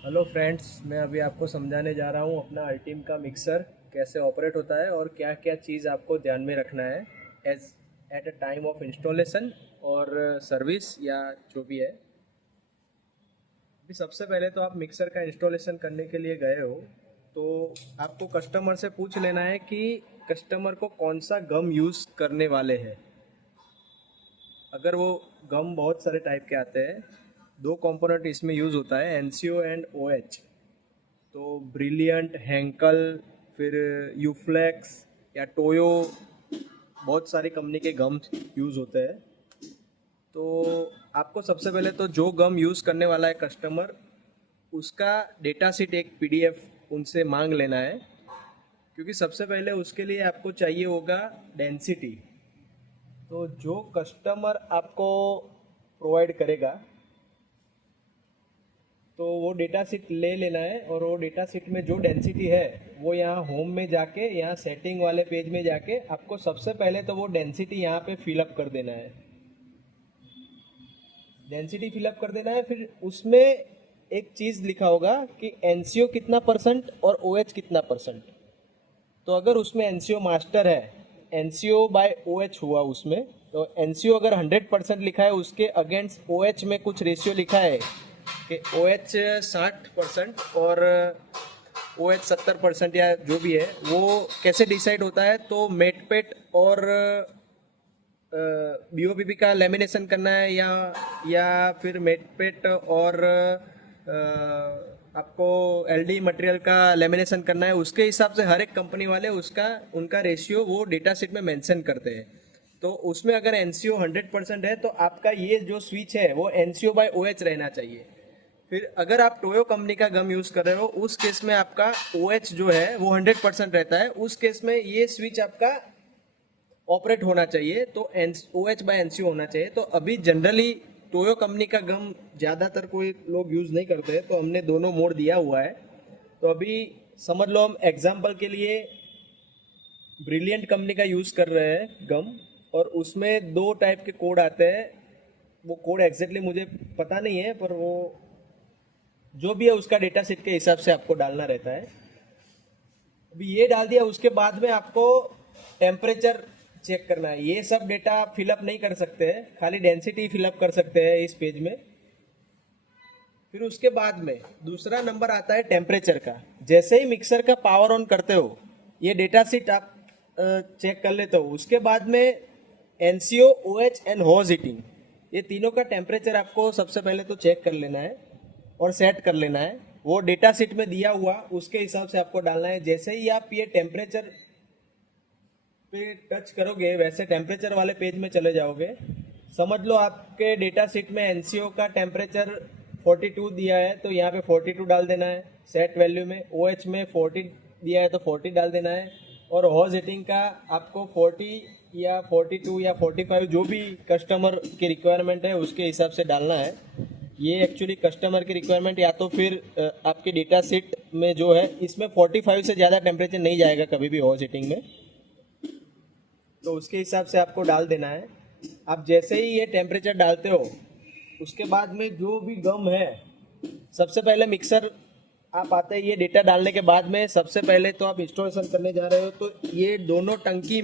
Hello friends, मैं अभी आपको समझाने जा रहा हूँ अपना अल्टीम का मिक्सर कैसे ऑपरेट होता है और क्या क्या चीज़ आपको ध्यान में रखना है as at a time of installation और सर्विस या जो भी है। अभी सबसे पहले तो आप मिक्सर का इंस्टॉलेशन करने के लिए गए हो तो आपको कस्टमर से पूछ लेना है कि कस्टमर को कौन सा गम यूज़ करने वाले हैं। अगर वो गम बहुत सारे टाइप के आते हैं, दो कंपोनेंट इसमें यूज़ होता है, एनसीओ एंड ओएच। तो ब्रिलियंट, हैंकल, फिर यूफ्लेक्स या टोयो, बहुत सारी कंपनी के गम यूज़ होते हैं। तो आपको सबसे पहले तो जो गम यूज़ करने वाला है कस्टमर, उसका डेटा शीट एक पीडीएफ उनसे मांग लेना है, क्योंकि सबसे पहले उसके लिए आपको चाहिए होगा डेंसिटी। तो जो कस्टमर आपको प्रोवाइड करेगा तो वो डेटा शीट ले लेना है, और वो डेटा शीट में जो डेंसिटी है वो यहाँ होम में जाके, यहाँ सेटिंग वाले पेज में जाके आपको सबसे पहले तो वो डेंसिटी यहाँ पे फिलअप कर देना है। डेंसिटी फिलअप कर देना है, फिर उसमें एक चीज़ लिखा होगा कि एनसीओ कितना परसेंट और ओएच कितना परसेंट। तो अगर उसमें एनसीओ मास्टर है, एनसीओ बाय ओएच हुआ उसमें, तो एनसीओ अगर 100% लिखा है, उसके अगेंस्ट ओएच में कुछ रेशियो लिखा है कि ओएच 60% और ओएच 70% या जो भी है, वो कैसे डिसाइड होता है। तो मेटपेट और बीओपीपी का लेमिनेशन करना है, या फिर मेटपेट और आपको एलडी मटेरियल का लेमिनेशन करना है, उसके हिसाब से हर एक कंपनी वाले उसका उनका रेशियो वो डेटा शीट में मेंशन करते हैं। तो उसमें अगर एनसीओ 100% है तो आपका ये जो स्विच है वो एनसीओ बाय ओएच रहना चाहिए। फिर अगर आप टोयो कंपनी का गम यूज़ कर रहे हो, उस केस में आपका OH जो है वो 100% रहता है। उस केस में ये स्विच आपका ऑपरेट होना चाहिए, तो OH बाय एनसीओ होना चाहिए। तो अभी जनरली टोयो कंपनी का गम ज़्यादातर कोई लोग यूज़ नहीं करते, तो हमने दोनों मोड दिया हुआ है। तो अभी समझ लो हम एग्जाम्पल के लिए ब्रिलियंट कंपनी का यूज़ कर रहे हैं गम, और उसमें दो टाइप के कोड आते हैं। वो कोड एग्जैक्टली मुझे पता नहीं है, पर वो जो भी है उसका डेटा सेट के हिसाब से आपको डालना रहता है। अभी ये डाल दिया, उसके बाद में आपको टेम्परेचर चेक करना है। ये सब डेटा आप फिलअप नहीं कर सकते हैं, खाली डेंसिटी फिलअप कर सकते हैं इस पेज में। फिर उसके बाद में दूसरा नंबर आता है टेम्परेचर का। जैसे ही मिक्सर का पावर ऑन करते हो, ये डेटा शीट आप चेक कर लेते हो। उसके बाद में NCO, OH and hose heating, ये तीनों का टेम्परेचर आपको सबसे पहले तो चेक कर लेना है और सेट कर लेना है। वो डेटा शीट में दिया हुआ उसके हिसाब से आपको डालना है। जैसे ही आप ये टेम्परेचर पे टच करोगे, वैसे टेम्परेचर वाले पेज में चले जाओगे। समझ लो आपके डेटा शीट में एनसीओ का टेम्परेचर 42 दिया है, तो यहाँ पे 42 डाल देना है सेट वैल्यू में। ओएच में 40 दिया है तो 40 डाल देना है। और हॉज हीटिंग का आपको 40 या 42 या 45, जो भी कस्टमर की रिक्वायरमेंट है उसके हिसाब से डालना है। ये एक्चुअली कस्टमर की रिक्वायरमेंट, या तो फिर आपके डेटा शीट में जो है इसमें 45 से ज़्यादा टेम्परेचर नहीं जाएगा कभी भी हॉज हीटिंग में, तो उसके हिसाब से आपको डाल देना है। आप जैसे ही ये टेम्परेचर डालते हो, उसके बाद में जो भी गम है, सबसे पहले मिक्सर आप आते हैं, ये डेटा डालने के बाद में सबसे पहले तो आप इंस्टॉलेशन करने जा रहे हो, तो ये दोनों टंकी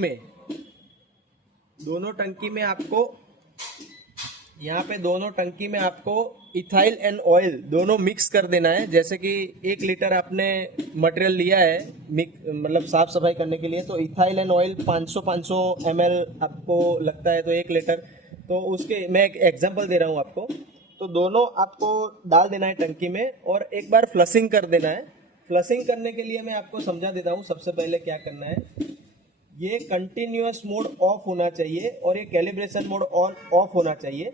में आपको, यहाँ पे दोनों टंकी में आपको इथाइल एंड ऑयल दोनों मिक्स कर देना है। जैसे कि 1 लीटर आपने मटेरियल लिया है मतलब साफ सफाई करने के लिए, तो इथाइल एंड ऑयल 500 ml आपको लगता है, तो 1 लीटर। तो उसके मैं एक एग्जांपल दे रहा हूँ आपको। तो दोनों आपको डाल देना है टंकी में और एक बार फ्लशिंग कर देना है। फ्लशिंग करने के लिए मैं आपको समझा देता हूँ सबसे पहले क्या करना है। ये कंटिन्यूअस मोड ऑफ होना चाहिए और ये कैलिब्रेशन मोड ऑन ऑफ होना चाहिए।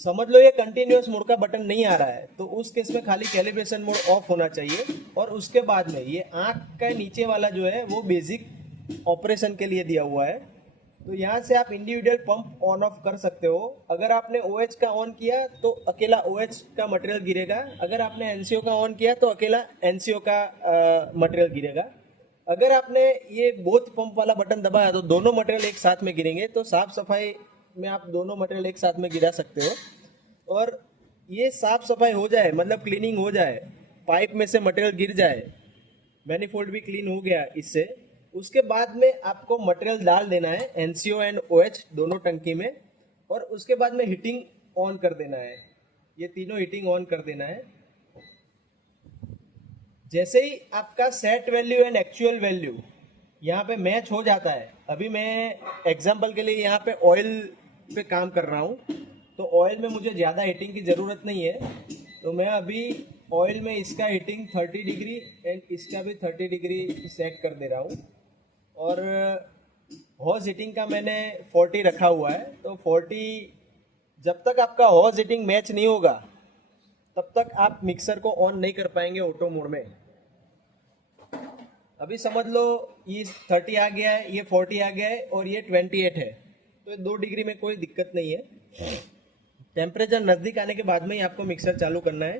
समझ लो ये कंटिन्यूअस मोड का बटन नहीं आ रहा है, तो उस केस में खाली कैलिब्रेशन मोड ऑफ होना चाहिए। और उसके बाद में ये आंख का नीचे वाला जो है वो बेसिक ऑपरेशन के लिए दिया हुआ है। तो यहाँ से आप इंडिविजुअल पंप ऑन ऑफ कर सकते हो। अगर आपने OH का ऑन किया तो अकेला OH का मटेरियल गिरेगा, अगर आपने NCO का ऑन किया तो अकेला NCO का मटेरियल गिरेगा। अगर आपने ये बोथ पंप वाला बटन दबाया तो दोनों मटेरियल एक साथ में गिरेंगे। तो साफ सफाई में आप दोनों मटेरियल एक साथ में गिरा सकते हो। और ये साफ सफाई हो जाए, मतलब क्लीनिंग हो जाए, पाइप में से मटेरियल गिर जाए, मैनिफोल्ड भी क्लीन हो गया इससे, उसके बाद में आपको मटेरियल डाल देना है एनसीओ एंड ओएच दोनों टंकी में, और उसके बाद में हीटिंग ऑन कर देना है। ये तीनों हीटिंग ऑन कर देना है। जैसे ही आपका set value and actual value यहाँ पे मैच हो जाता है, अभी मैं एग्जांपल के लिए यहाँ पे ऑयल पे काम कर रहा हूँ, तो ऑयल में मुझे ज़्यादा हीटिंग की ज़रूरत नहीं है, तो मैं अभी ऑयल में इसका हीटिंग 30 डिग्री एंड इसका भी 30 डिग्री सेट कर दे रहा हूँ। और हॉज हीटिंग का मैंने 40 रखा हुआ है, तो 40 जब तक आपका हॉज हीटिंग मैच नहीं होगा तब तक आप मिक्सर को ऑन नहीं कर पाएंगे ऑटो मोड में। अभी समझ लो ये 30 आ गया है, ये 40 आ गया है और ये 28 है, तो 2 डिग्री में कोई दिक्कत नहीं है। टेम्परेचर नज़दीक आने के बाद में ही आपको मिक्सर चालू करना है।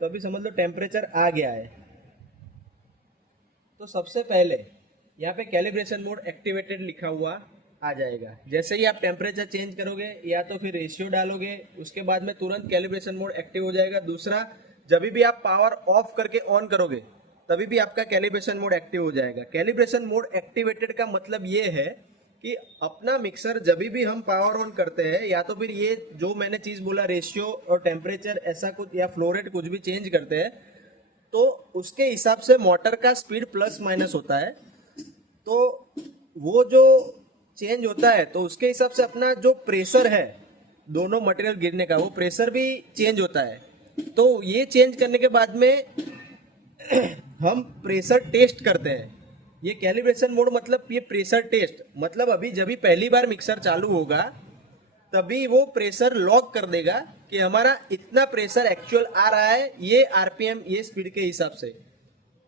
तो अभी समझ लो टेम्परेचर आ गया है, तो सबसे पहले यहाँ पे कैलिब्रेशन मोड एक्टिवेटेड लिखा हुआ आ जाएगा। जैसे ही आप टेम्परेचर चेंज करोगे या तो फिर रेशियो डालोगे, उसके बाद में तुरंत कैलिब्रेशन मोड एक्टिव हो जाएगा। दूसरा, जब भी आप पावर ऑफ करके ऑन करोगे तभी भी आपका कैलिब्रेशन मोड एक्टिव हो जाएगा। कैलिब्रेशन मोड एक्टिवेटेड का मतलब ये है कि अपना मिक्सर जब भी हम पावर ऑन करते हैं, या तो फिर ये जो मैंने चीज़ बोला रेशियो और टेम्परेचर ऐसा कुछ या फ्लो रेट कुछ भी चेंज करते हैं, तो उसके हिसाब से मोटर का स्पीड प्लस माइनस होता है। तो वो जो चेंज होता है तो उसके हिसाब से अपना जो प्रेशर है दोनों मटेरियल गिरने का, वो प्रेशर भी चेंज होता है। तो ये चेंज करने के बाद में हम प्रेशर टेस्ट करते हैं। ये कैलिब्रेशन मोड मतलब ये प्रेशर टेस्ट, मतलब अभी जब भी पहली बार मिक्सर चालू होगा तभी वो प्रेशर लॉक कर देगा कि हमारा इतना प्रेशर एक्चुअल आ रहा है, ये आरपीएम ये स्पीड के हिसाब से।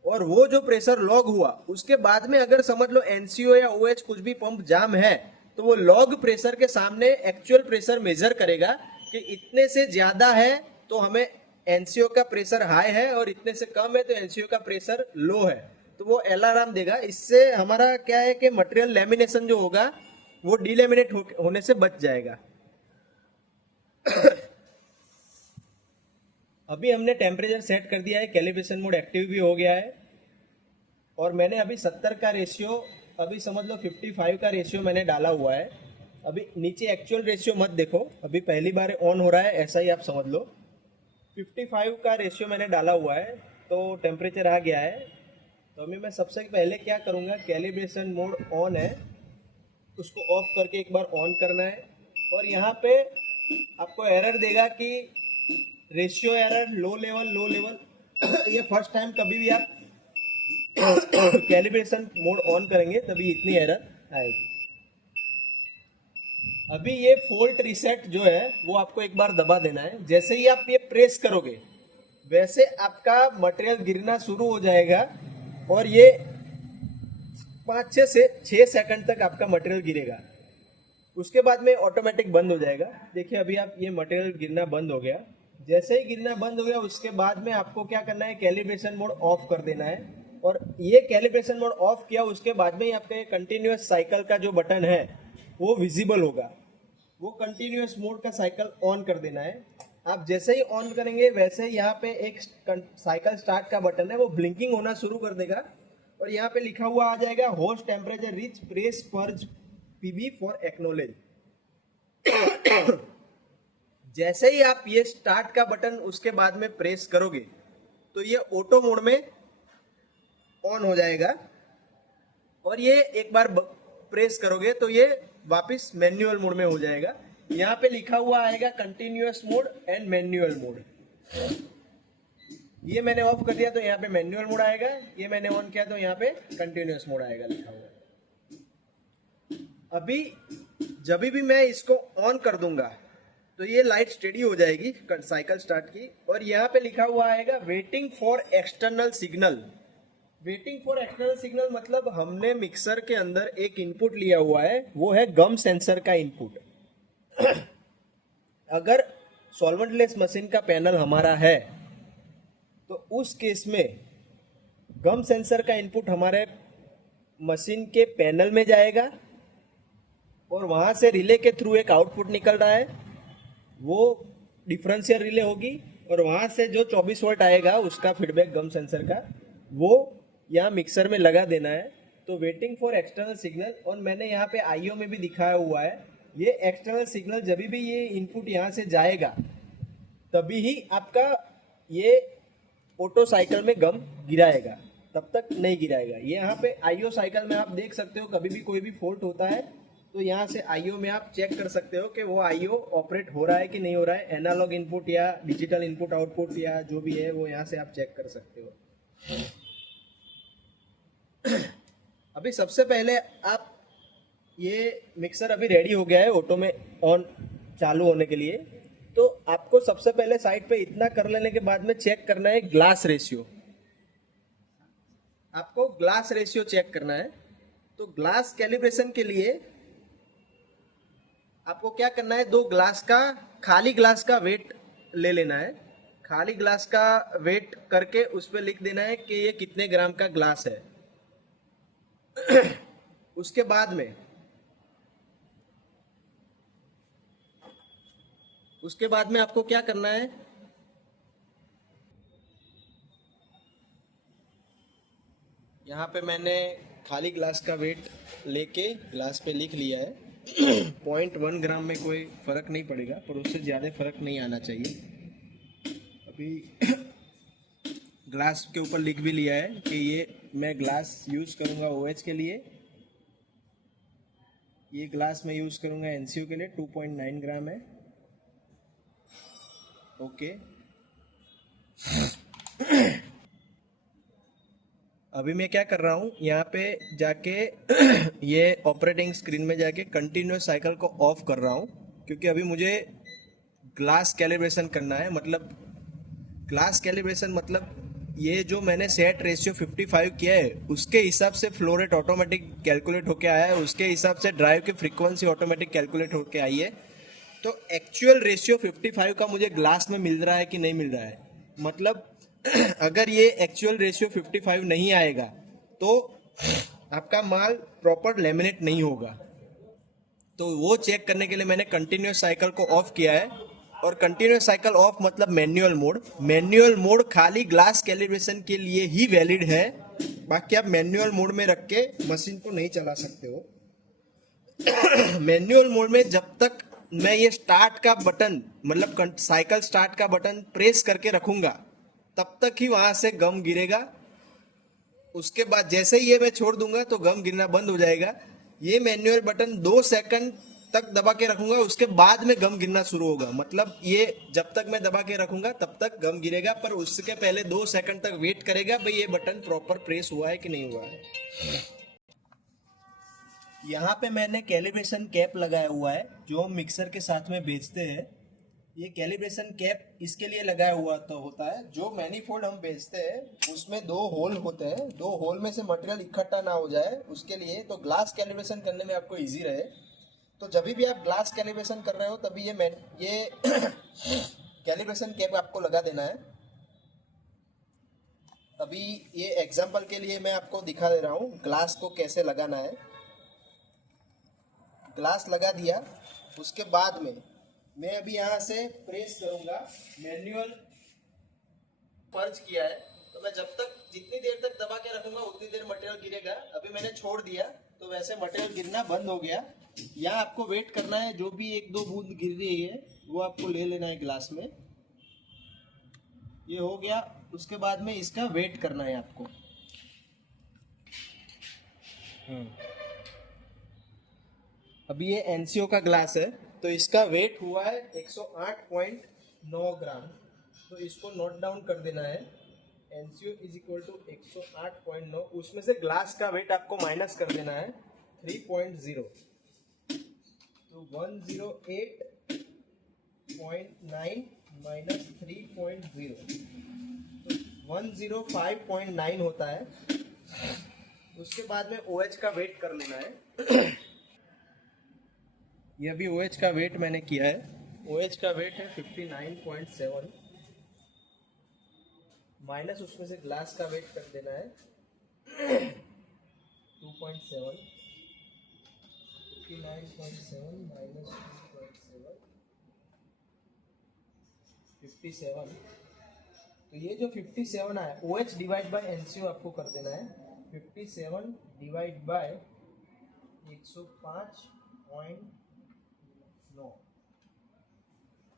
और वो जो प्रेशर लॉग हुआ उसके बाद में अगर समझ लो एनसीओ या ओएच कुछ भी पंप जाम है, तो वो लॉग प्रेशर के सामने एक्चुअल प्रेशर मेजर करेगा कि इतने से ज्यादा है तो हमें एनसीओ का प्रेशर हाई है और इतने से कम है तो एनसीओ का प्रेशर लो है, तो वो अलार्म देगा। इससे हमारा क्या है कि मटेरियल लेमिनेशन जो होगा वो डीलेमिनेट होने से बच जाएगा। अभी हमने टेम्परेचर सेट कर दिया है, कैलिब्रेशन मोड एक्टिव भी हो गया है, और मैंने अभी 70 का रेशियो, अभी समझ लो 55 का रेशियो मैंने डाला हुआ है। अभी नीचे एक्चुअल रेशियो मत देखो, अभी पहली बार ऑन हो रहा है, ऐसा ही आप समझ लो। 55 का रेशियो मैंने डाला हुआ है, तो टेम्परेचर आ गया है। तो अभी मैं सबसे पहले क्या करूँगा, कैलिब्रेशन मोड ऑन है उसको ऑफ करके एक बार ऑन करना है, और यहाँ पे आपको एरर देगा कि रेशियो एरर लो लेवल ये फर्स्ट टाइम कभी भी आप कैलिब्रेशन मोड ऑन करेंगे तभी इतनी एरर आएगी। अभी ये फोल्ट रीसेट जो है वो आपको एक बार दबा देना है। जैसे ही आप ये प्रेस करोगे वैसे आपका मटेरियल गिरना शुरू हो जाएगा, और ये 5 से 6 सेकंड तक आपका मटेरियल गिरेगा। उसके बाद में ऑटोमेटिक बंद हो जाएगा। देखिए अभी आप ये मटेरियल गिरना बंद हो गया। जैसे ही गिरना बंद हो गया उसके बाद में आपको क्या करना है, कैलिब्रेशन मोड ऑफ कर देना है। और ये कैलिब्रेशन मोड ऑफ किया उसके बाद में ही आपके कंटिन्यूअस साइकिल का जो बटन है वो विजिबल होगा। वो कंटिन्यूअस मोड का साइकिल ऑन कर देना है। आप जैसे ही ऑन करेंगे वैसे ही यहाँ पे एक साइकिल स्टार्ट का बटन है वो ब्लिंकिंग होना शुरू कर देगा, और यहाँ पे लिखा हुआ आ जाएगा host temperature reach press purge PB for acknowledge. जैसे ही आप ये स्टार्ट का बटन उसके बाद में प्रेस करोगे तो ये ऑटो मोड में ऑन हो जाएगा, और ये एक बार प्रेस करोगे तो ये वापस मैन्युअल मोड में हो जाएगा। यहाँ पे लिखा हुआ आएगा continuous mode and manual mode. ये मैंने ऑफ कर दिया तो यहाँ पे मैन्युअल मोड आएगा, ये मैंने ऑन किया तो यहाँ पे कंटिन्यूअस मोड आएगा लिखा हुआ। अभी जब भी मैं इसको ऑन कर दूंगा तो ये लाइट स्टेडी हो जाएगी साइकिल स्टार्ट की, और यहाँ पे लिखा हुआ आएगा waiting for external signal. Waiting for external signal मतलब हमने मिक्सर के अंदर एक इनपुट लिया हुआ है, वो है गम सेंसर का इनपुट। अगर सॉल्वेंटलेस मशीन का पैनल हमारा है तो उस केस में गम सेंसर का इनपुट हमारे मशीन के पैनल में जाएगा, और वहां से रिले के थ्रू एक आउटपुट निकल रहा है, वो डिफरेंशियल रिले होगी और वहां से जो 24 वोल्ट आएगा उसका फीडबैक गम सेंसर का, वो यहाँ मिक्सर में लगा देना है। तो वेटिंग फॉर एक्सटर्नल सिग्नल, और मैंने यहाँ पे आईओ में भी दिखाया हुआ है, ये एक्सटर्नल सिग्नल जब भी ये इनपुट यहाँ से जाएगा तभी ही आपका ये ऑटो साइकिल में गम गिराएगा, तब तक नहीं गिराएगा। ये यहाँ पे आईओ साइकिल में आप देख सकते हो, कभी भी कोई भी फॉल्ट होता है तो यहाँ से आईओ में आप चेक कर सकते हो कि वो आईओ ऑपरेट हो रहा है कि नहीं हो रहा है। एनालॉग इनपुट या डिजिटल इनपुट आउटपुट या जो भी है वो यहाँ से आप चेक कर सकते हो। अभी सबसे पहले आप, ये मिक्सर अभी रेडी हो गया है ऑटो में ऑन चालू होने के लिए, तो आपको सबसे पहले साइड पे इतना कर लेने के बाद में चेक करना है ग्लास रेशियो। आपको ग्लास रेशियो चेक करना है। तो ग्लास कैलिब्रेशन के लिए आपको क्या करना है, दो ग्लास का, खाली ग्लास का वेट ले लेना है। खाली ग्लास का वेट करके उस पर लिख देना है कि ये कितने ग्राम का ग्लास है। उसके बाद में आपको क्या करना है, यहाँ पे मैंने खाली ग्लास का वेट लेके ग्लास पे लिख लिया है। 0.1 ग्राम में कोई फर्क नहीं पड़ेगा, पर उससे ज़्यादा फर्क नहीं आना चाहिए। अभी ग्लास के ऊपर लिख भी लिया है कि ये मैं ग्लास यूज़ करूँगा OH के लिए, ये ग्लास में यूज़ करूँगा NCO के लिए, 2.9 ग्राम है। ओके, अभी मैं क्या कर रहा हूँ, यहाँ पे जाके ये ऑपरेटिंग स्क्रीन में जाके कंटिन्यूस साइकिल को ऑफ कर रहा हूँ, क्योंकि अभी मुझे ग्लास कैलिब्रेशन करना है। मतलब ग्लास कैलिब्रेशन मतलब ये जो मैंने सेट रेशियो 55 किया है उसके हिसाब से फ्लो रेट ऑटोमेटिक कैलकुलेट होके आया है, उसके हिसाब से ड्राइव की फ्रीक्वेंसी ऑटोमेटिक कैलकुलेट होके आई है। तो एक्चुअल रेशियो 55 का मुझे ग्लास में मिल रहा है कि नहीं मिल रहा है। मतलब अगर ये एक्चुअल रेशियो 55 नहीं आएगा तो आपका माल प्रॉपर लेमिनेट नहीं होगा। तो वो चेक करने के लिए मैंने कंटिन्यूस साइकिल को ऑफ किया है। और कंटिन्यूस साइकिल ऑफ मतलब मैन्युअल मोड। मैन्युअल मोड खाली ग्लास कैलिब्रेशन के लिए ही वैलिड है, बाकी आप मैन्युअल मोड में रख के मशीन को नहीं चला सकते हो। मैन्युअल मोड में जब तक मैं ये स्टार्ट का बटन, मतलब साइकिल स्टार्ट का बटन प्रेस करके रखूंगा तब तक ही वहां से गम गिरेगा। उसके बाद जैसे ही ये मैं छोड़ दूंगा तो गम गिरना बंद हो जाएगा। ये मैनुअल बटन 2 सेकंड तक दबा के रखूंगा, उसके बाद में गम गिरना शुरू होगा। मतलब ये जब तक मैं दबा के रखूंगा तब तक गम गिरेगा, पर उसके पहले 2 सेकंड तक वेट करेगा भाई ये बटन प्रॉपर प्रेस हुआ है कि नहीं हुआ है। यहाँ पे मैंने कैलिब्रेशन कैप लगाया हुआ है जो हम मिक्सर के साथ में बेचते हैं। ये कैलिब्रेशन कैप इसके लिए लगाया हुआ तो होता है, जो मैनीफोल्ड हम बेचते हैं उसमें 2 होल होते हैं, 2 होल में से मटेरियल इकट्ठा ना हो जाए उसके लिए। तो ग्लास कैलिब्रेशन करने में आपको इजी रहे, तो जब भी आप ग्लास कैलिब्रेशन कर रहे हो तभी ये कैलिब्रेशन कैप आपको लगा देना है। अभी ये एग्जांपल के लिए मैं आपको दिखा दे रहा हूँ ग्लास को कैसे लगाना है। ग्लास लगा दिया, उसके बाद में मैं अभी यहाँ से प्रेस करूँगा। मैनुअल पर्च किया है तो मैं जब तक जितनी देर तक दबा के रखूँगा उतनी देर मटेरियल गिरेगा। अभी मैंने छोड़ दिया तो वैसे मटेरियल गिरना बंद हो गया। यहाँ आपको वेट करना है, जो भी 1-2 बूंद गिर रही है वो आपको ले लेना है ग्लास में। ये हो गया, उसके बाद में इसका वेट करना है आपको। अभी ये NCO का ग्लास है तो इसका वेट हुआ है 108.9 ग्राम। तो इसको नोट डाउन कर देना है। NCO इज इक्वल टू 108.9, उसमें से ग्लास का वेट आपको माइनस कर देना है 3.0। तो 108.9 माइनस 3.0 तो 105.9 होता है। उसके बाद में OH का वेट कर लेना है। ये अभी OH का वेट मैंने किया है। OH का वेट है 59.7 माइनस उसमें से ग्लास का वेट कर देना है 2.7। 59.7 माइनस 2.7 57, तो ये जो 57 आया OH डिवाइड बाय NCO आपको कर देना है। 57 डिवाइड बाय 105.9,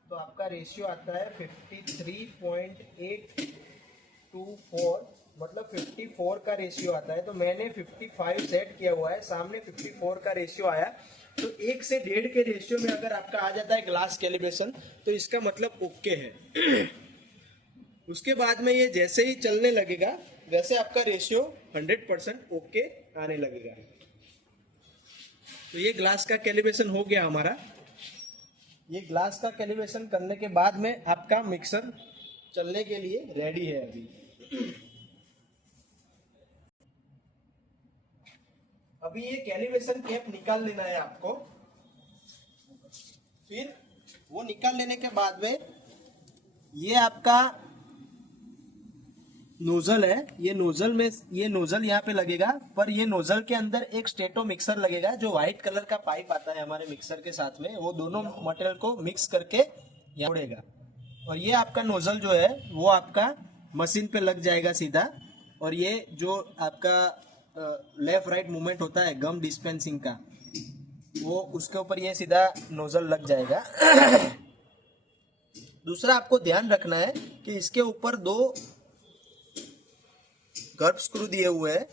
तो आपका रेशियो आता है 53.824, मतलब 54 का रेशियो आता है। तो मैंने 55 सेट किया हुआ है, सामने 54 का रेशियो आया। तो 1 से 1.5 के रेशियो में अगर आपका आ जाता है ग्लास कैलिब्रेशन, तो इसका मतलब ओके है। उसके बाद में ये जैसे ही चलने लगेगा वैसे आपका रेशियो 100% ओके आने लगेगा। तो ये ग्लास का कैलिब्रेशन हो गया हमारा। ये ग्लास का कैलिब्रेशन करने के बाद में आपका मिक्सर चलने के लिए रेडी है अभी। अभी ये कैलिब्रेशन कैप निकाल लेना है आपको। फिर वो निकाल लेने के बाद में ये आपका नोजल है, ये नोजल यहाँ पे लगेगा, पर ये नोजल के अंदर एक स्टेटो मिक्सर लगेगा जो व्हाइट कलर का पाइप आता है हमारे मिक्सर के साथ में। वो दोनों मटेरियल को मिक्स करके यहाँ उड़ेगा, और ये आपका नोजल जो है वो आपका मशीन पे लग जाएगा सीधा। और ये जो आपका लेफ्ट राइट मूवमेंट होता है गम डिस्पेंसिंग का, वो उसके ऊपर ये सीधा नोजल लग जाएगा। दूसरा आपको ध्यान रखना है कि इसके ऊपर 2 गर्भ स्क्रू दिए हुए हैं,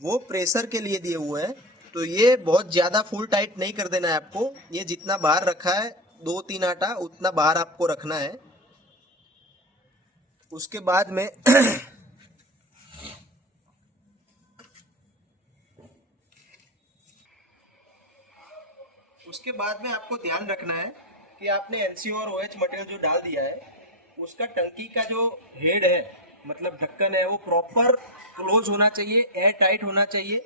वो प्रेशर के लिए दिए हुए हैं। तो ये बहुत ज्यादा फुल टाइट नहीं कर देना है आपको। ये जितना बाहर रखा है 2-3 आटा उतना बाहर आपको रखना है। उसके बाद में उसके बाद में आपको ध्यान रखना है कि आपने NCO और OH मटेरियल जो डाल दिया है उसका टंकी का जो हेड है, मतलब ढक्कन है, वो प्रॉपर क्लोज होना चाहिए, एयर टाइट होना चाहिए।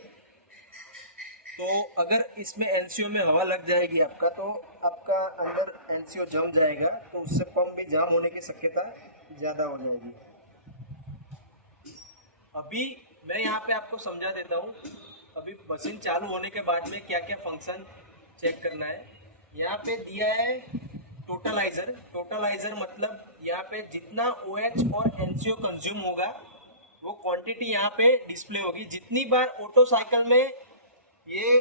तो अगर इसमें NCO में हवा लग जाएगी आपका, तो आपका अंदर NCO जम जाएगा, तो उससे पंप भी जाम होने की शक्यता ज़्यादा हो जाएगी। अभी मैं यहाँ पे आपको समझा देता हूँ, अभी मशीन चालू होने के बाद में क्या क्या फंक्शन चेक करना है। यहाँ पे दिया है टोटलाइजर। टोटलाइजर मतलब यहाँ पे जितना OH और NCO कंज्यूम होगा वो क्वांटिटी यहाँ पे डिस्प्ले होगी। जितनी बार ऑटो साइकिल में ये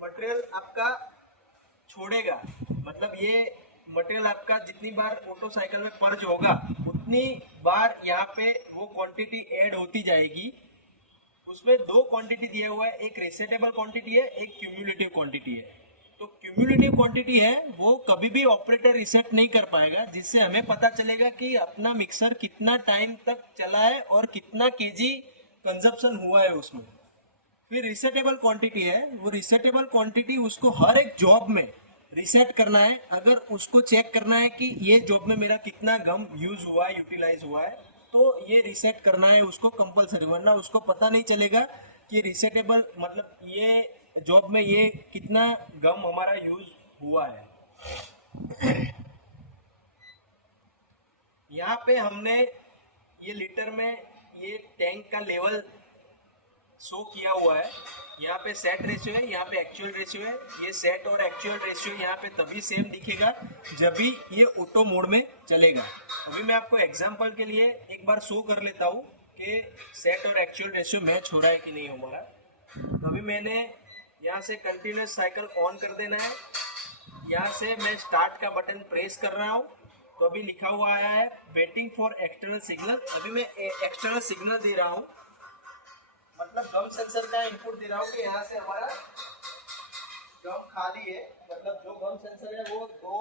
मटेरियल आपका छोड़ेगा, मतलब ये मटेरियल आपका जितनी बार ऑटो साइकिल में पर्ज होगा उतनी बार यहाँ पे वो क्वांटिटी ऐड होती जाएगी। उसमें 2 क्वांटिटी दिया हुआ है, एक रिसेटेबल क्वांटिटी है, एक क्यूमुलेटिव क्वांटिटी है। तो क्यूमुलेटिव क्वांटिटी है वो कभी भी ऑपरेटर रिसेट नहीं कर पाएगा, जिससे हमें पता चलेगा कि अपना मिक्सर कितना टाइम तक चला है और कितना केजी कंजप्शन हुआ है उसमें। फिर रिसेटेबल क्वांटिटी है, वो रिसेटेबल क्वांटिटी उसको हर एक जॉब में रिसेट करना है। अगर उसको चेक करना है कि ये जॉब में मेरा कितना गम यूज हुआ है, यूटिलाइज हुआ है, तो ये रिसेट करना है उसको कंपलसरी, वरना उसको पता नहीं चलेगा कि रिसेटेबल मतलब ये जॉब में ये कितना गम हमारा यूज हुआ है। यहाँ पे हमने ये लीटर में ये टैंक का लेवल शो किया हुआ है। यहाँ पे सेट रेशियो है, यहाँ पे एक्चुअल रेशियो है। ये सेट और एक्चुअल रेशियो यहाँ पे तभी सेम दिखेगा जब भी ये ऑटो मोड में चलेगा। अभी मैं आपको एग्जांपल के लिए एक बार शो कर लेता हूँ कि सेट और एक्चुअल रेशियो मैच हो रहा है कि नहीं हमारा। तो अभी मैंने यहाँ से कंटिन्यूस साइकिल ऑन कर देना है। यहाँ से मैं स्टार्ट का बटन प्रेस कर रहा हूँ, तो अभी लिखा हुआ आया है वेटिंग फॉर एक्सटर्नल सिग्नल। अभी मैं एक्सटर्नल सिग्नल दे रहा हूँ, मतलब गम सेंसर का इनपुट दे रहा हूँ कि यहाँ से हमारा गम खाली है। मतलब जो गम सेंसर है वो 2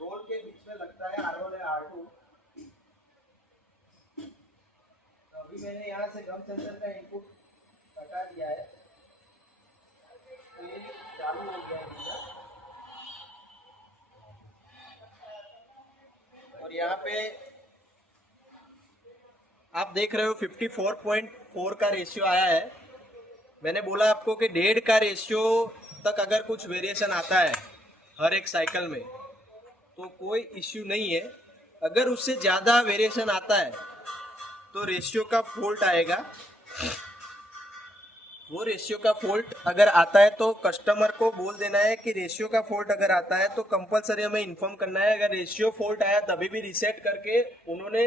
रोल के बीच में लगता है, R1 और R2। तो अभी मैंने यहाँ से गम सेंसर का इनपुट हटा दिया है, तो ये चालू हो गया है। और यहाँ पे आप देख रहे हो 54.4 का रेशियो आया है। मैंने बोला आपको कि 1.5 का रेशियो तक अगर कुछ वेरिएशन आता है हर एक साइकिल में तो कोई इश्यू नहीं है। अगर उससे ज़्यादा वेरिएशन आता है तो रेशियो का फॉल्ट आएगा। वो रेशियो का फॉल्ट अगर आता है तो कस्टमर को बोल देना है कि रेशियो का फॉल्ट अगर आता है तो कंपलसरी हमें इन्फॉर्म करना है। अगर रेशियो फॉल्ट आया तभी भी रीसेट करके उन्होंने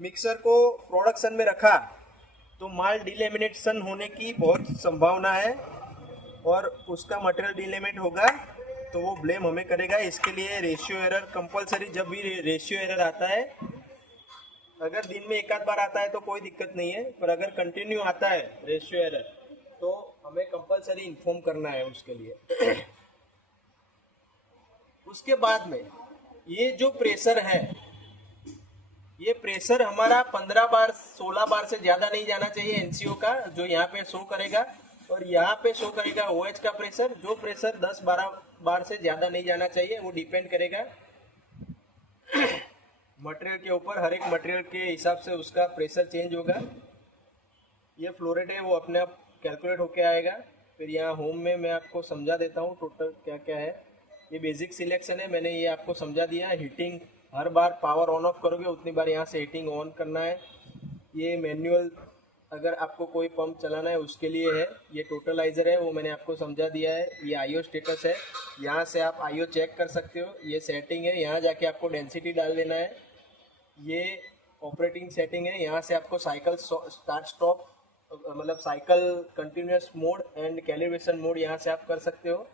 मिक्सर को प्रोडक्शन में रखा तो माल डिलेमिनेशन होने की बहुत संभावना है और उसका मटेरियल डिलेमिनेट होगा तो वो ब्लेम हमें करेगा। इसके लिए रेशियो एरर कंपलसरी, जब भी रेशियो एरर आता है, अगर दिन में एक आध बार आता है तो कोई दिक्कत नहीं है, पर अगर कंटिन्यू आता है रेशियो एरर तो हमें कंपलसरी इन्फॉर्म करना है उसके लिए। उसके बाद में ये जो प्रेशर है, ये प्रेशर हमारा 15 बार 16 बार से ज़्यादा नहीं जाना चाहिए एनसीओ का, जो यहाँ पे शो करेगा, और यहाँ पे शो करेगा ओएच का प्रेशर। जो प्रेशर 10-12 बार से ज़्यादा नहीं जाना चाहिए, वो डिपेंड करेगा मटेरियल के ऊपर। हर एक मटेरियल के हिसाब से उसका प्रेशर चेंज होगा। ये फ्लो रेट है वो अपने आप कैलकुलेट होके आएगा। फिर यहाँ होम में मैं आपको समझा देता हूँ टोटल क्या क्या है। ये बेसिक सिलेक्शन है, मैंने ये आपको समझा दिया। Heating her bar power on off करोगे उतनी बार यहाँ से हीटिंग ऑन करना है। ये मैनुअल अगर आपको कोई पंप चलाना है उसके लिए है। ये टोटलाइजर है वो मैंने आपको समझा दिया है। ये आईओ स्टेटस है, यहाँ से आप आईओ चेक कर सकते हो। ये सेटिंग है, यहाँ जाके आपको डेंसिटी डाल देना है। ये ऑपरेटिंग सेटिंग है, यहाँ से आपको साइकिल स्टार्ट स्टॉप मतलब cycle continuous mode and calibration mode यहाँ से आप कर सकते हो।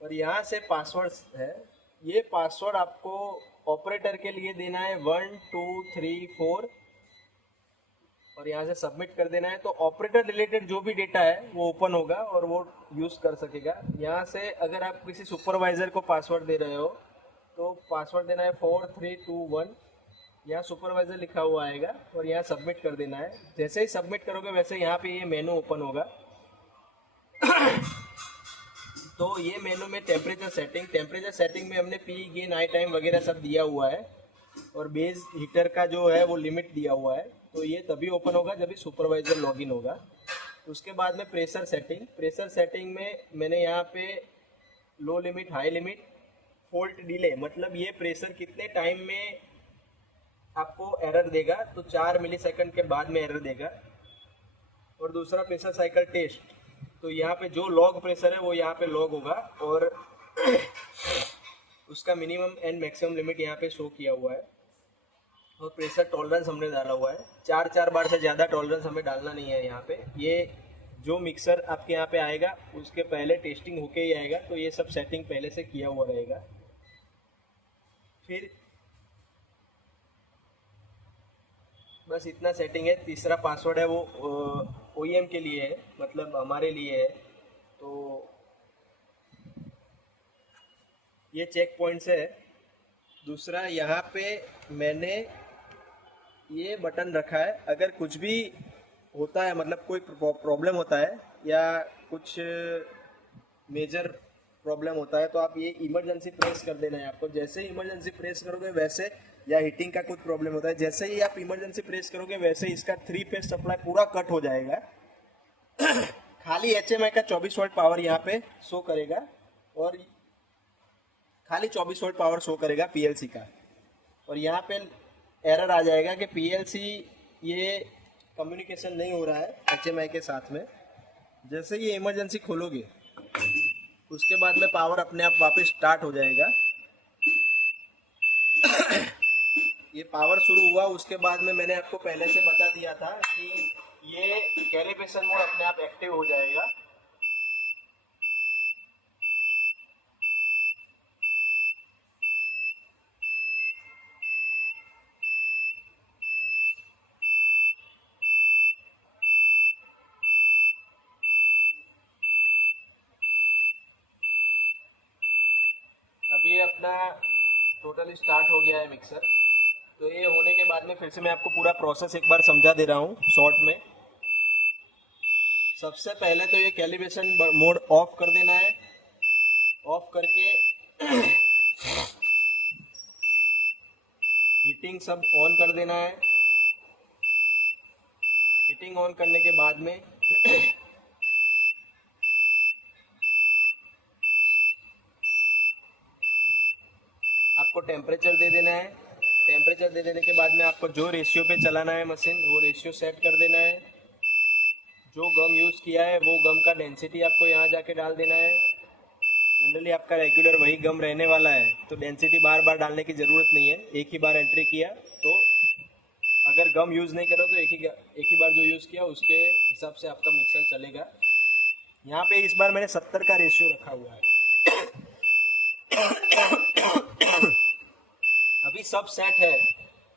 और यहाँ से पासवर्ड है, ये पासवर्ड आपको ऑपरेटर के लिए देना है 1 2 3 4 और यहाँ से सबमिट कर देना है। तो ऑपरेटर रिलेटेड जो भी डेटा है वो ओपन होगा और वो यूज़ कर सकेगा। यहाँ से अगर आप किसी सुपरवाइज़र को पासवर्ड दे रहे हो तो पासवर्ड देना है 4 3 2 1, यहाँ सुपरवाइज़र लिखा हुआ आएगा और यहाँ सबमिट कर देना है। जैसे ही सबमिट करोगे वैसे यहाँ पे ये मेनू ओपन होगा। तो ये मेनू में टेम्परेचर सेटिंग में हमने पी गेन आई टाइम वगैरह सब दिया हुआ है और बेस हीटर का जो है वो लिमिट दिया हुआ है। तो ये तभी ओपन होगा जब भी सुपरवाइजर लॉगिन होगा। उसके बाद में प्रेशर सेटिंग में मैंने यहाँ पे low limit, high limit, fault delay, मतलब ये प्रेशर कितने टाइम में आपको एरर देगा, तो 4 मिलीसेकंड के बाद में एरर देगा। और दूसरा प्रेशर साइकिल टेस्ट, तो यहाँ पे जो लॉग प्रेशर है वो यहाँ पे लॉग होगा और उसका मिनिमम एंड मैक्सिमम लिमिट यहाँ पे शो किया हुआ है। और प्रेशर टॉलरेंस हमने डाला हुआ है, 4 बार से ज़्यादा टॉलरेंस हमें डालना नहीं है यहाँ पे। ये जो मिक्सर आपके यहाँ पे आएगा उसके पहले टेस्टिंग होके ही आएगा, तो ये सब सेटिंग पहले से किया हुआ रहेगा। फिर बस इतना सेटिंग है। तीसरा पासवर्ड है वो OEM के लिए है, मतलब हमारे लिए है। तो ये चेक पॉइंट्स है। दूसरा यहाँ पे मैंने ये बटन रखा है, अगर कुछ भी होता है, मतलब कोई प्रॉब्लम होता है या कुछ मेजर प्रॉब्लम होता है तो आप ये इमरजेंसी प्रेस कर देना है आपको। जैसे ही इमरजेंसी प्रेस करोगे वैसे, या हीटिंग का कुछ प्रॉब्लम होता है, जैसे ही आप इमरजेंसी प्रेस करोगे वैसे ही इसका 3 फेज सप्लाई पूरा कट हो जाएगा। खाली HMI का 24 वोल्ट पावर यहाँ पे शो करेगा और खाली 24 वोल्ट पावर शो करेगा PLC का। और यहाँ पे एरर आ जाएगा कि PLC ये कम्युनिकेशन नहीं हो रहा है HMI के साथ में। जैसे ये इमरजेंसी खोलोगे उसके बाद में पावर अपने आप वापस स्टार्ट हो जाएगा। ये पावर शुरू हुआ, उसके बाद में मैंने आपको पहले से बता दिया था कि ये कैलिब्रेशन मोड अपने आप एक्टिव हो जाएगा। अभी अपना टोटल स्टार्ट हो गया है मिक्सर। तो ये होने के बाद में फिर से मैं आपको पूरा प्रोसेस एक बार समझा दे रहा हूँ शॉर्ट में। सबसे पहले तो ये कैलिब्रेशन मोड ऑफ कर देना है। ऑफ करके हीटिंग सब ऑन कर देना है। हीटिंग ऑन करने के बाद में आपको टेम्परेचर दे देना है। टेम्परेचर दे देने के बाद में आपको जो रेशियो पे चलाना है मशीन वो रेशियो सेट कर देना है। जो गम यूज़ किया है वो गम का डेंसिटी आपको यहाँ जाके डाल देना है। जनरली आपका रेगुलर वही गम रहने वाला है, तो डेंसिटी बार बार डालने की ज़रूरत नहीं है। एक ही बार एंट्री किया तो, अगर गम यूज़ नहीं करो तो एक ही बार जो यूज़ किया उसके हिसाब से आपका मिक्सर चलेगा। यहाँ पे इस बार मैंने 70 का रेशियो रखा हुआ है। अभी सब सेट है,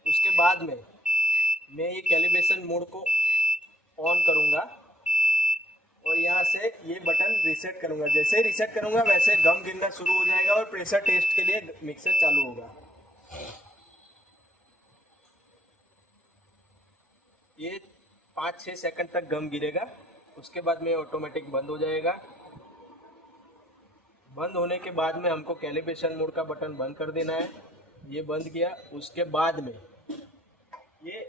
उसके बाद में मैं ये कैलिब्रेशन मोड को ऑन करूँगा और यहाँ से ये बटन रीसेट करूँगा। जैसे ही रीसेट करूँगा वैसे गम गिरना शुरू हो जाएगा और प्रेशर टेस्ट के लिए मिक्सर चालू होगा। ये 5-6 सेकंड तक गम गिरेगा, उसके बाद में ऑटोमेटिक बंद हो जाएगा। बंद होने के बाद में हमको कैलिब्रेशन मोड का बटन बंद कर देना है। ये बंद किया, उसके बाद में ये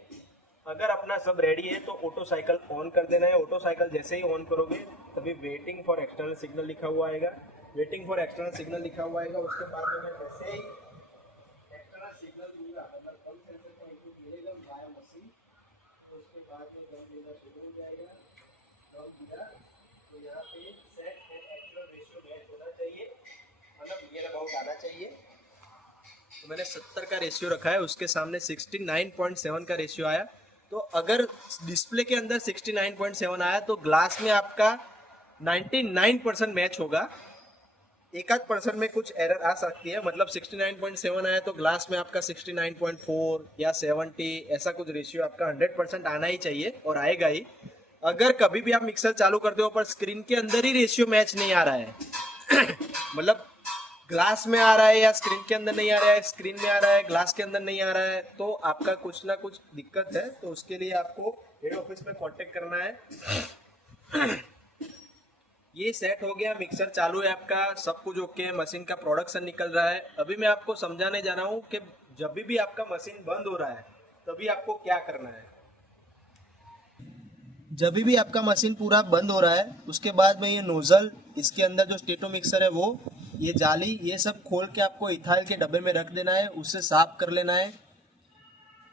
अगर अपना सब रेडी है तो ऑटो साइकिल ऑन कर देना है। ऑटो साइकिल जैसे ही ऑन करोगे तभी वेटिंग फॉर एक्सटर्नल सिग्नल लिखा हुआ आएगा। वेटिंग फॉर एक्सटर्नल सिग्नल लिखा हुआ आएगा, उसके बाद में जैसे ही एक्सटर्नल सिग्नल दूंगा, मतलब कम सेंसर का इनपुट मिलेगा वाया मशीन, तो उसके बाद में गम देना शुरू हो जाएगा। गम दिया तो यहाँ पे set and actual ratio match होना चाहिए, मतलब नियर अबाउट आना चाहिए। तो मैंने 70 का रेशियो रखा है, उसके सामने 69.7 का रेशियो आया। तो अगर डिस्प्ले के अंदर 69.7 आया तो ग्लास में आपका 99% मैच होगा। एक आध परसेंट में कुछ एरर आ सकती है, मतलब 69.7 आया तो ग्लास में आपका 69.4 या 70 ऐसा कुछ रेशियो आपका 100% आना ही चाहिए और आएगा ही। अगर कभी भी आप मिक्सर चालू करते हो पर स्क्रीन के अंदर ही रेशियो मैच नहीं आ रहा है मतलब ग्लास में आ रहा है या स्क्रीन के अंदर नहीं आ रहा है, स्क्रीन में आ रहा है ग्लास के अंदर नहीं आ रहा है, तो आपका कुछ ना कुछ दिक्कत है। तो उसके लिए आपको हेड ऑफिस में कांटेक्ट करना है। ये सेट हो गया, मिक्सर चालू है आपका, सब कुछ ओके है, मशीन का प्रोडक्शन निकल रहा है। अभी मैं आपको समझाने जा रहा हूँ कि जब भी आपका मशीन बंद हो रहा है तभी आपको क्या करना है। जब भी आपका मशीन पूरा बंद हो रहा है उसके बाद में ये नोजल, इसके अंदर जो स्टेटो मिक्सर है वो, ये जाली, ये सब खोल के आपको इथाइल के डब्बे में रख देना है, उससे साफ कर लेना है।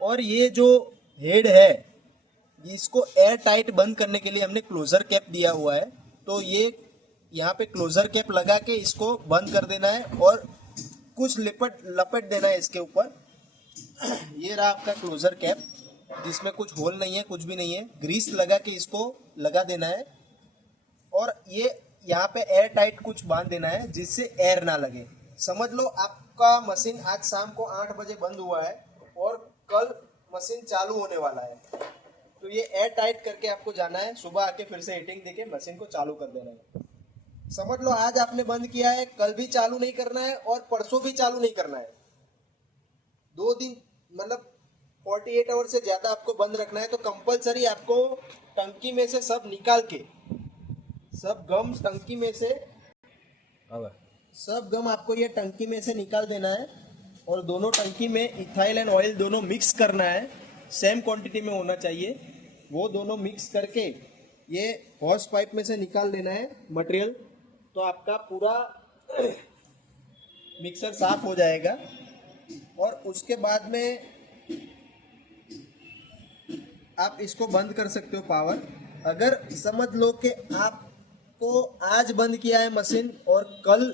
और ये जो हेड है इसको एयर टाइट बंद करने के लिए हमने क्लोजर कैप दिया हुआ है, तो ये यहाँ पे क्लोजर कैप लगा के इसको बंद कर देना है और कुछ लपेट देना है इसके ऊपर। ये रहा आपका क्लोजर कैप, जिसमें कुछ होल नहीं है, कुछ भी नहीं है। ग्रीस लगा के इसको लगा देना है और ये यहाँ पे एयर टाइट कुछ बांध देना है जिससे एयर ना लगे। समझ लो आपका मशीन आज शाम को 8 बजे बंद हुआ है और कल मशीन चालू होने वाला है, तो ये एयर टाइट करके आपको जाना है, सुबह आके फिर से हीटिंग देके मशीन को चालू कर देना है। समझ लो आज आपने बंद किया है, कल भी चालू नहीं करना है और परसों भी चालू नहीं करना है। 2 दिन मतलब 48 आवर से ज्यादा आपको बंद रखना है, तो कंपलसरी आपको टंकी में से सब निकाल के, सब गम टंकी में से, सब गम आपको ये टंकी में से निकाल देना है और दोनों टंकी में इथाइल एंड ऑयल दोनों मिक्स करना है, सेम क्वांटिटी में होना चाहिए। वो दोनों मिक्स करके ये हॉस पाइप में से निकाल देना है मटेरियल, तो आपका पूरा मिक्सर साफ हो जाएगा। और उसके बाद में आप इसको बंद कर सकते हो पावर। अगर समझ लो कि आपको आज बंद किया है मशीन और कल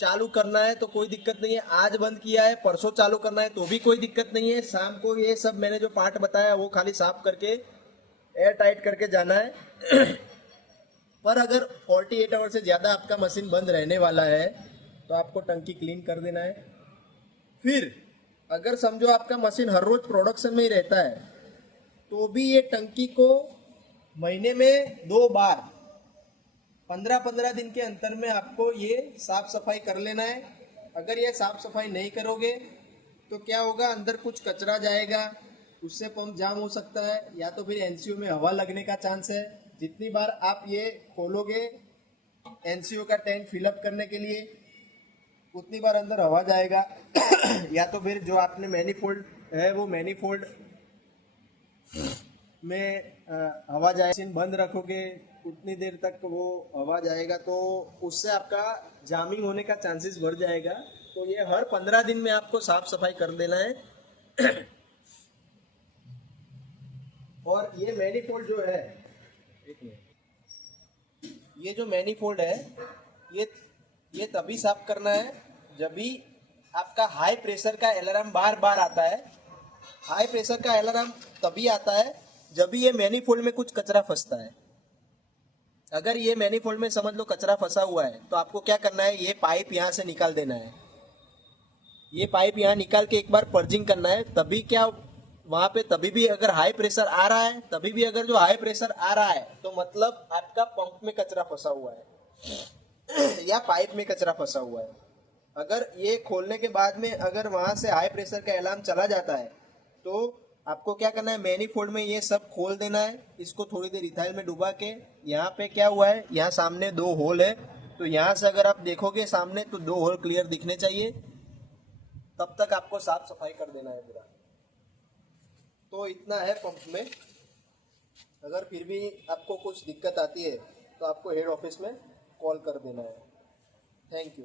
चालू करना है तो कोई दिक्कत नहीं है, आज बंद किया है परसों चालू करना है तो भी कोई दिक्कत नहीं है। शाम को ये सब मैंने जो पार्ट बताया वो खाली साफ करके एयर टाइट करके जाना है। पर अगर 48 आवर से ज़्यादा आपका मशीन बंद रहने वाला है तो आपको टंकी क्लीन कर देना है। फिर अगर समझो आपका मशीन हर रोज प्रोडक्शन में ही रहता है तो भी ये टंकी को महीने में 2 बार 15-15 दिन के अंतर में आपको ये साफ सफाई कर लेना है। अगर ये साफ सफाई नहीं करोगे तो क्या होगा, अंदर कुछ कचरा जाएगा, उससे पंप जाम हो सकता है, या तो फिर एनसीओ में हवा लगने का चांस है। जितनी बार आप ये खोलोगे एनसीओ का टैंक फिलअप करने के लिए उतनी बार अंदर हवा जाएगा। या तो फिर जो आपने मैनीफोल्ड है वो मैनीफोल्ड में हवा जाए, मशीन बंद रखोगे उतनी देर तक वो हवा जाएगा तो उससे आपका जामिंग होने का चांसेस बढ़ जाएगा। तो ये हर 15 दिन में आपको साफ सफाई कर देना है। और ये मैनीफोल्ड जो है एक मिनट। ये जो मैनीफोल्ड है ये तभी साफ करना है जब भी आपका हाई प्रेशर का अलार्म बार बार आता है। हाई प्रेशर का अलार्म तभी आता है जब भी ये मैनीफोल्ड में कुछ कचरा फंसता है। अगर ये मैनीफोल्ड में समझ लो कचरा फंसा हुआ है तो आपको क्या करना है, ये पाइप यहाँ से निकाल देना है। ये पाइप यहाँ निकाल के एक बार पर्जिंग करना है, तभी क्या वहां पे तभी भी अगर हाई प्रेशर आ रहा है, तभी भी अगर जो हाई प्रेशर आ रहा है तो मतलब आपका पंप में कचरा फंसा हुआ है या पाइप में कचरा फंसा हुआ है। अगर ये खोलने के बाद में अगर वहां से हाई प्रेशर का अलार्म चला जाता है तो आपको क्या करना है, मैनीफोल्ड में ये सब खोल देना है। इसको थोड़ी देर इथाइल में डुबा के, यहाँ पे क्या हुआ है, यहाँ सामने 2 होल है, तो यहाँ से अगर आप देखोगे सामने तो 2 होल क्लियर दिखने चाहिए। तब तक आपको साफ सफाई कर देना है पूरा। तो इतना है पंप में। अगर फिर भी आपको कुछ दिक्कत आती है तो आपको हेड ऑफिस में कॉल कर देना है। Thank you.